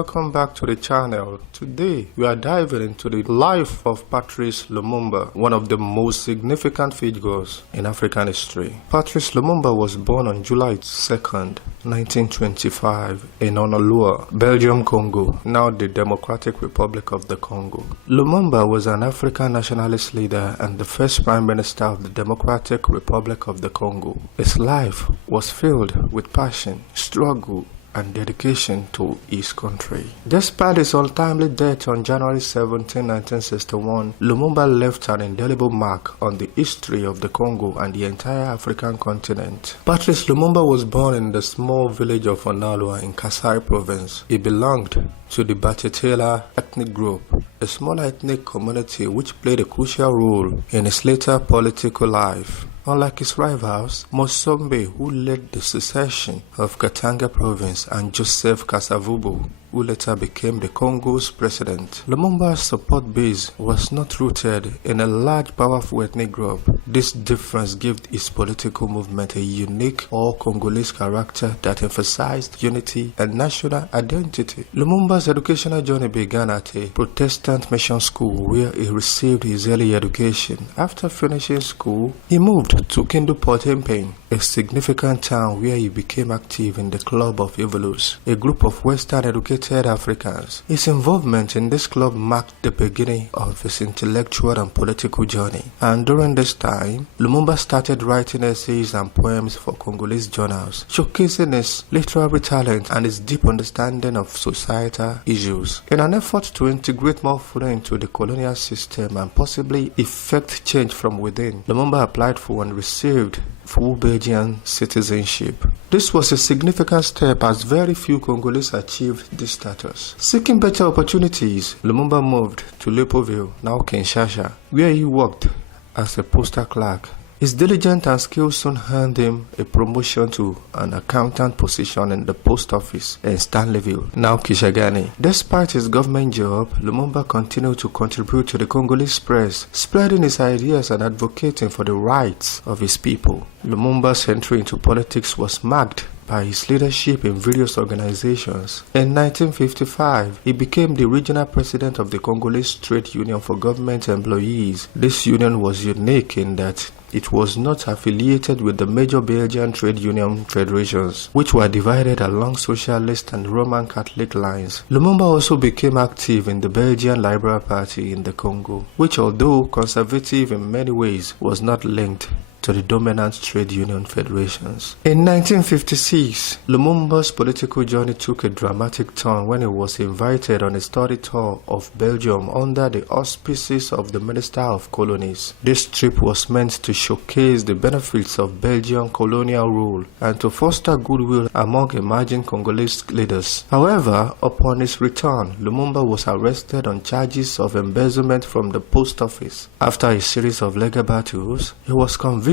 welcome back to the channel. Today we are diving into the life of Patrice Lumumba, one of the most significant figures in African history. Patrice Lumumba was born on July 2nd, 1925 in Colonial, Belgium, Congo, now the Democratic Republic of the Congo. Lumumba was an African nationalist leader and the first Prime Minister of the Democratic Republic of the Congo. His life was filled with passion, struggle, and dedication to his country. Despite his untimely death on January 17, 1961, Lumumba left an indelible mark on the history of the Congo and the entire African continent. Patrice Lumumba was born in the small village of Onalwa in Kasai province. He belonged to the Batitela ethnic group, a small ethnic community which played a crucial role in his later political life. Unlike his rivals, Mosombe, who led the secession of Katanga province, and Joseph Kasavubu, who later became the Congo's president, Lumumba's support base was not rooted in a large, powerful ethnic group. This difference gave his political movement a unique all-Congolese character that emphasized unity and national identity. Lumumba's educational journey began at a Protestant mission school where he received his early education. After finishing school, he moved to Kindu-Port-Empeng, a significant town where he became active in the Club of Evolus, a group of Western educated Africans. His involvement in this club marked the beginning of his intellectual and political journey, and during this time, Lumumba started writing essays and poems for Congolese journals, showcasing his literary talent and his deep understanding of societal issues. In an effort to integrate more fully into the colonial system and possibly effect change from within, Lumumba applied for and received full Belgian citizenship. This was a significant step as very few Congolese achieved this status. Seeking better opportunities, Lumumba moved to Leopoldville, now Kinshasa, where he worked as a postal clerk. His diligence and skills soon earned him a promotion to an accountant position in the post office in Stanleyville, now Kishagani. Despite his government job, Lumumba continued to contribute to the Congolese press, spreading his ideas and advocating for the rights of his people. Lumumba's entry into politics was marked by his leadership in various organizations. In 1955, he became the regional president of the Congolese Trade Union for Government Employees. This union was unique in that it was not affiliated with the major Belgian trade union federations, which were divided along socialist and Roman Catholic lines. Lumumba also became active in the Belgian Liberal Party in the Congo, which, although conservative in many ways, was not linked to the dominant trade union federations. In 1956, Lumumba's political journey took a dramatic turn when he was invited on a study tour of Belgium under the auspices of the Minister of Colonies. This trip was meant to showcase the benefits of Belgian colonial rule and to foster goodwill among emerging Congolese leaders. However, upon his return, Lumumba was arrested on charges of embezzlement from the post office. After a series of legal battles, he was convicted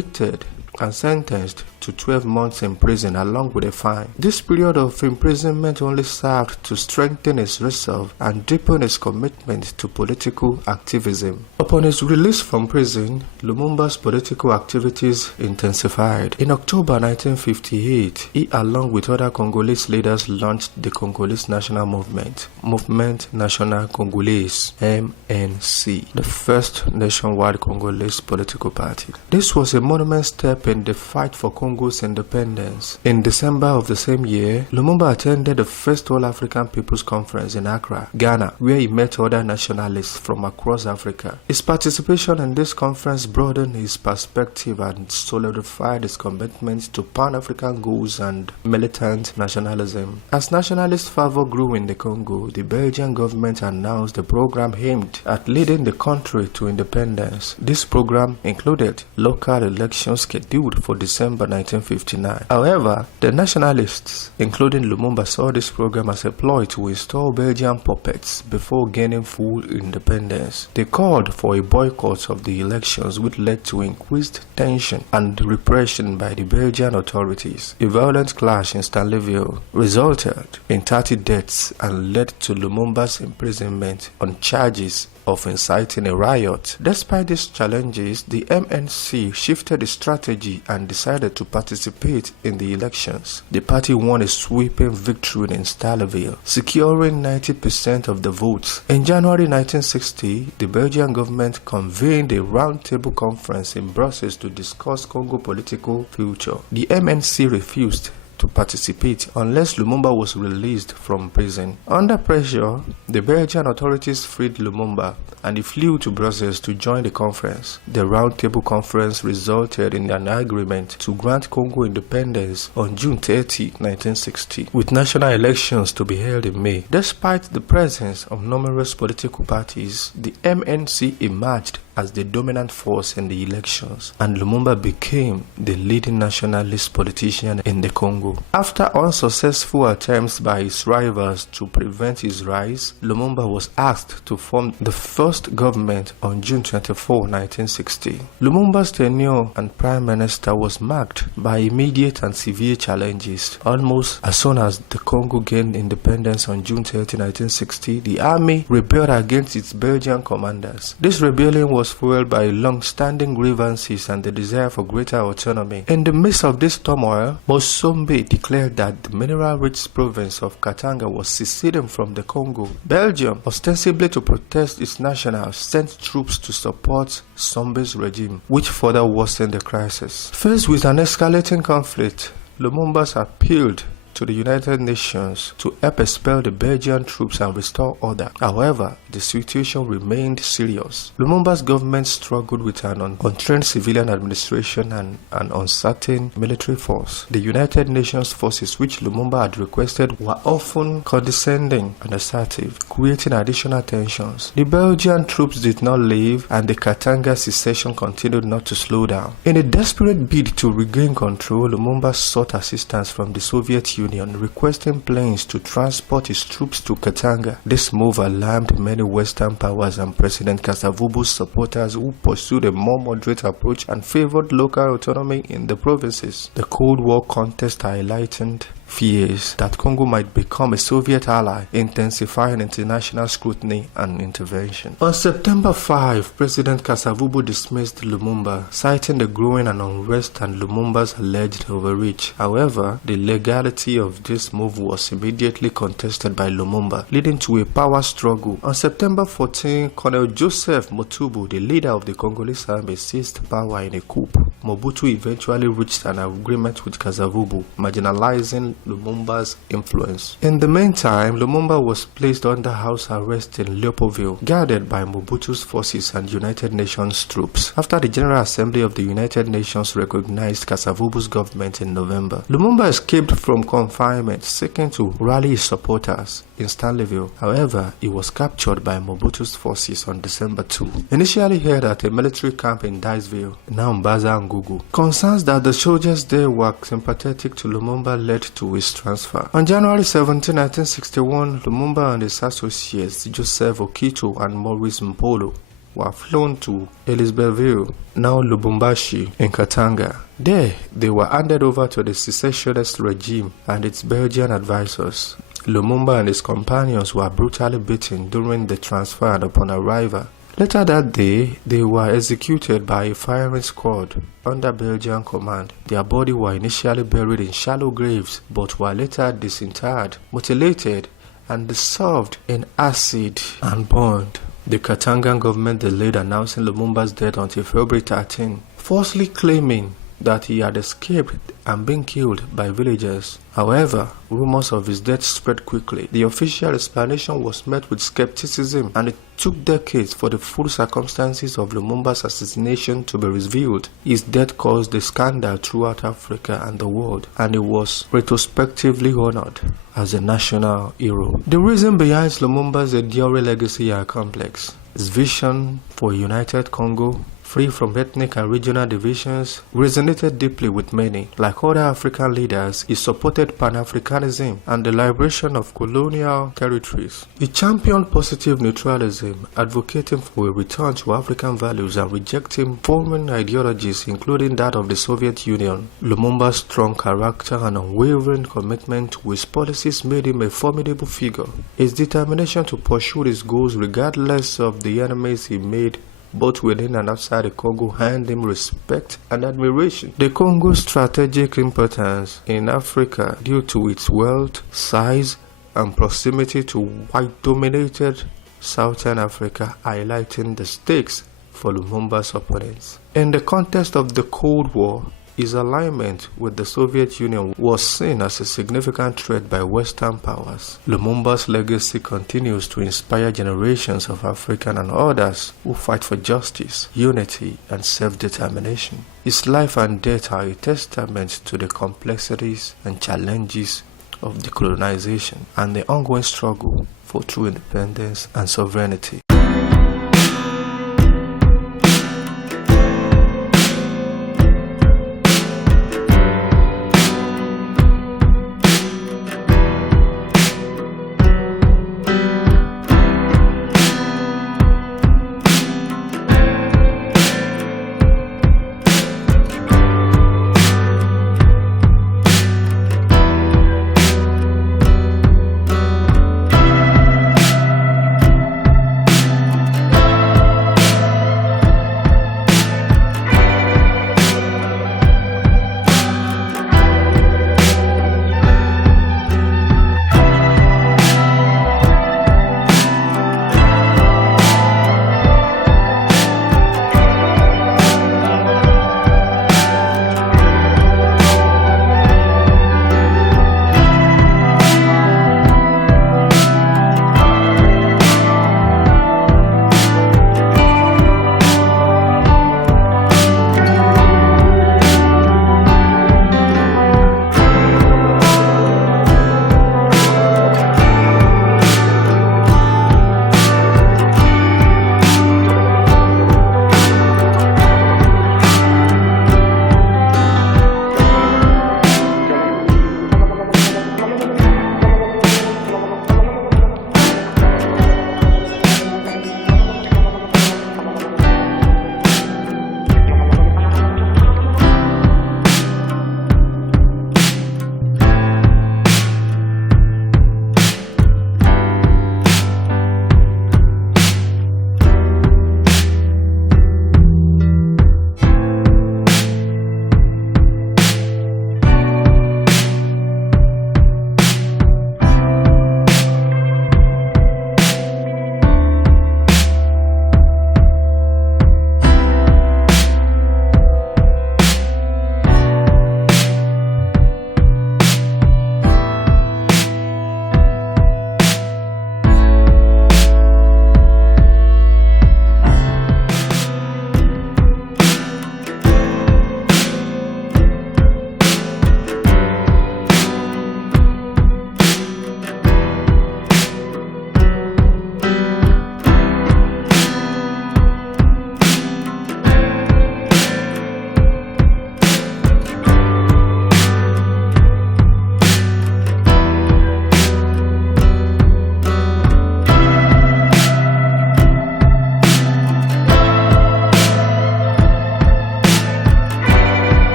and sentenced to 12 months in prison along with a fine. This period of imprisonment only served to strengthen his resolve and deepen his commitment to political activism. Upon his release from prison, Lumumba's political activities intensified. In October 1958, he along with other Congolese leaders launched the Congolese National Movement, Mouvement National Congolese, MNC, the first nationwide Congolese political party. This was a monumental step in the fight for Congo's independence. In December of the same year, Lumumba attended the first All-African People's Conference in Accra, Ghana, where he met other nationalists from across Africa. His participation in this conference broadened his perspective and solidified his commitment to Pan-African goals and militant nationalism. As nationalist fervor grew in the Congo, the Belgian government announced a program aimed at leading the country to independence. This program included local elections scheduled for December 1959. However, the nationalists, including Lumumba, saw this program as a ploy to install Belgian puppets before gaining full independence. They called for a boycott of the elections, which led to increased tension and repression by the Belgian authorities. A violent clash in Stanleyville resulted in 30 deaths and led to Lumumba's imprisonment on charges of inciting a riot. Despite these challenges, the MNC shifted its strategy and decided to participate in the elections. The party won a sweeping victory in Stalleville, securing 90% of the votes. In January 1960, the Belgian government convened a roundtable conference in Brussels to discuss Congo political future. The MNC refused to participate unless Lumumba was released from prison. Under pressure, the Belgian authorities freed Lumumba and he flew to Brussels to join the conference. The Roundtable Conference resulted in an agreement to grant Congo independence on June 30, 1960, with national elections to be held in May. Despite the presence of numerous political parties, the MNC emerged as the dominant force in the elections, and Lumumba became the leading nationalist politician in the Congo. After unsuccessful attempts by his rivals to prevent his rise, Lumumba was asked to form the first government on June 24, 1960. Lumumba's tenure as Prime Minister was marked by immediate and severe challenges. Almost as soon as the Congo gained independence on June 30, 1960, the army rebelled against its Belgian commanders. This rebellion was fueled by long-standing grievances and the desire for greater autonomy. In the midst of this turmoil, Mosombe declared that the mineral-rich province of Katanga was seceding from the Congo. Belgium, ostensibly to protest its nationals, sent troops to support Sombe's regime, which further worsened the crisis. Faced with an escalating conflict, Lumumba appealed to the United Nations to help expel the Belgian troops and restore order. However, the situation remained serious. Lumumba's government struggled with an untrained civilian administration and an uncertain military force. The United Nations forces which Lumumba had requested were often condescending and assertive, creating additional tensions. The Belgian troops did not leave, and the Katanga secession continued not to slow down. In a desperate bid to regain control, Lumumba sought assistance from the Soviet Union, requesting planes to transport his troops to Katanga. This move alarmed many Western powers and President Kasavubu's supporters, who pursued a more moderate approach and favored local autonomy in the provinces. The Cold War context highlighted fears that Congo might become a Soviet ally, intensifying international scrutiny and intervention. On September 5, President Kasavubu dismissed Lumumba, citing the growing unrest and Lumumba's alleged overreach. However, the legality of this move was immediately contested by Lumumba, leading to a power struggle. On September 14, Colonel Joseph Motubu, the leader of the Congolese army, seized power in a coup. Mobutu eventually reached an agreement with Kasavubu, marginalizing Lumumba's influence. In the meantime, Lumumba was placed under house arrest in Leopoldville, guarded by Mobutu's forces and United Nations troops. After the General Assembly of the United Nations recognized Kasavubu's government in November, Lumumba escaped from confinement, seeking to rally his supporters in Stanleyville. However, he was captured by Mobutu's forces on December 2. Initially held at a military camp in Diceville, now Mbaza and Gugu. Concerns that the soldiers there were sympathetic to Lumumba led to his transfer. On January 17, 1961, Lumumba and his associates Joseph Okito and Maurice Mpolo were flown to Elizabethville, now Lubumbashi, in Katanga. There, they were handed over to the secessionist regime and its Belgian advisors. Lumumba and his companions were brutally beaten during the transfer, and upon arrival, later that day, they were executed by a firing squad under Belgian command. Their bodies were initially buried in shallow graves, but were later disinterred, mutilated, and dissolved in acid and burned. The Katangan government delayed announcing Lumumba's death until February 13, falsely claiming that he had escaped and been killed by villagers. However, rumors of his death spread quickly. The official explanation was met with skepticism, and it took decades for the full circumstances of Lumumba's assassination to be revealed. His death caused a scandal throughout Africa and the world, and he was retrospectively honored as a national hero. The reason behind Lumumba's enduring legacy are complex. His vision for a united Congo, free from ethnic and regional divisions, resonated deeply with many. Like other African leaders, he supported Pan-Africanism and the liberation of colonial territories. He championed positive neutralism, advocating for a return to African values and rejecting foreign ideologies, including that of the Soviet Union. Lumumba's strong character and unwavering commitment to his policies made him a formidable figure. His determination to pursue his goals regardless of the enemies he made both within and outside the Congo, earned him respect and admiration. The Congo's strategic importance in Africa due to its wealth, size, and proximity to white-dominated Southern Africa, highlighting the stakes for Lumumba's opponents. In the context of the Cold War, his alignment with the Soviet Union was seen as a significant threat by Western powers. Lumumba's legacy continues to inspire generations of Africans and others who fight for justice, unity, and self-determination. His life and death are a testament to the complexities and challenges of decolonization and the ongoing struggle for true independence and sovereignty.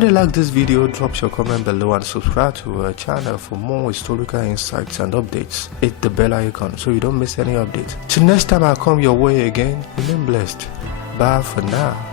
Now you like this video, drop your comment below and subscribe to our channel for more historical insights and updates. Hit the bell icon so you don't miss any updates. Till next time I come your way again, remain blessed. Bye for now.